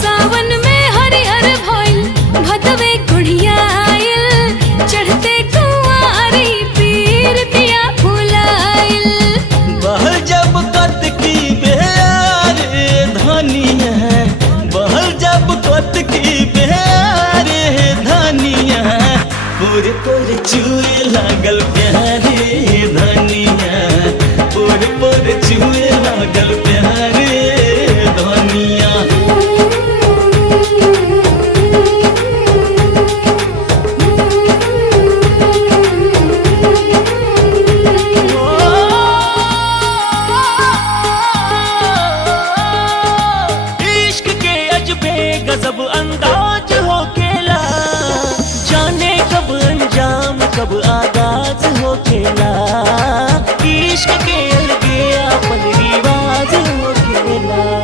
सावन में हरिहर भइल भदवे गुड़िया आइल चढ़ते कुंवारी पीर दिया फुलाइल। बहल जब कत की बेर धनिया, बहल जब कत की बेर धनिया, पूरे पूरे चुए लागल प्यारे धनिया, पूरे पूरे चुए लागल प्यारे धनिया। इश्क के अजबे गजब